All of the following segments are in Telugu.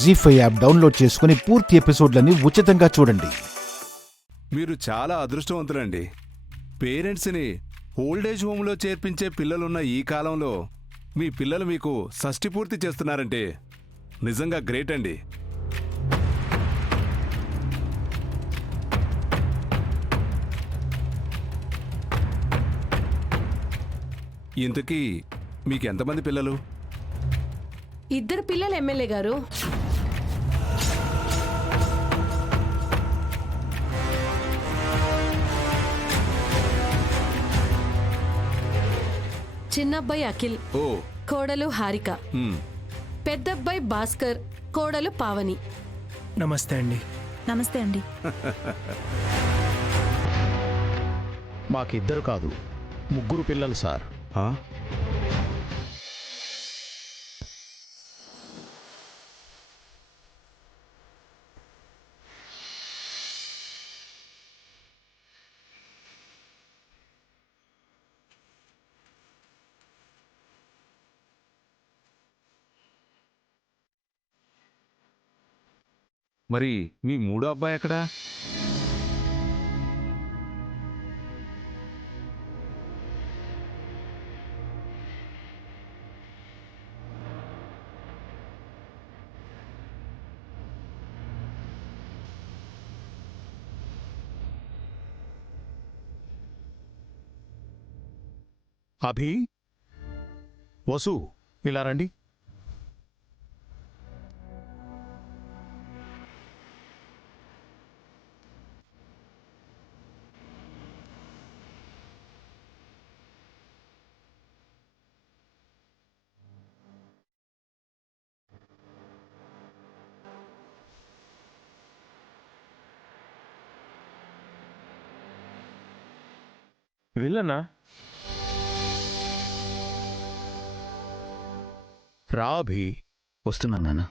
జీ5 యాప్ డౌన్లోడ్ చేసుకుని పూర్తి ఎపిసోడ్లని ఉచితంగా చూడండి. మీరు చాలా అదృష్టవంతులండి. పేరెంట్స్ని ఓల్డేజ్ హోమ్లో చేర్పించే పిల్లలున్న ఈ కాలంలో మీ పిల్లలు మీకు షష్టి పూర్తి చేస్తున్నారంటే నిజంగా గ్రేట్ అండి. ఇంతకీ మీకెంతమంది పిల్లలు? 2 పిల్లలు ఎమ్మెల్యే గారు. చిన్నబ్బాయి అఖిల్, కోడలు హారిక, పెద్దబ్బాయి భాస్కర్, కోడలు పావని. నమస్తే అండి. నమస్తే అండి. మాకిద్దరు కాదు, 3 పిల్లలు సార్. మరి మీ మూడో అబ్బాయి ఎక్కడా? అభి, వసు, ఇలా రండి. వెళ్ళన్నా? రా అభి. వస్తున్నా నాన్న.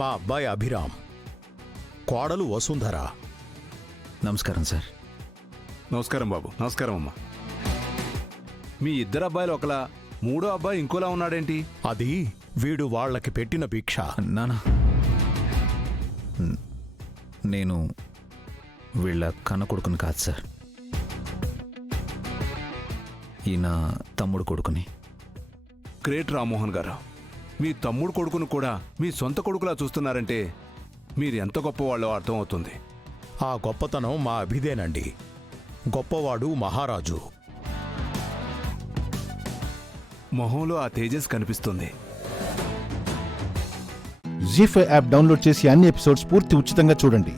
మా అబ్బాయి అభిరామ్, కోడలు వసుంధర. నమస్కారం సార్. నమస్కారం బాబు. నమస్కారం అమ్మా. మీ 2 అబ్బాయిలు ఒకలా, మూడో అబ్బాయి ఇంకోలా ఉన్నాడేంటి? అది వీడు వాళ్ళకి పెట్టిన భిక్ష. నానా, నేను వీళ్ళ కన్న కొడుకుని కాదు సార్. ఈయన తమ్ముడు కొడుకుని. గ్రేట్ రామ్మోహన్ గారు. మీ తమ్ముడు కొడుకును కూడా మీ సొంత కొడుకులా చూస్తున్నారంటే మీరు ఎంత గొప్పవాళ్ళో అర్థమవుతుంది. ఆ గొప్పతనం మా అభిదేనండి. గొప్పవాడు మహారాజు. మొహంలో ఆ తేజస్ కనిపిస్తుంది. జీ5 యాప్ డౌన్లోడ్ చేసి అన్ని ఎపిసోడ్స్ పూర్తి ఉచితంగా చూడండి.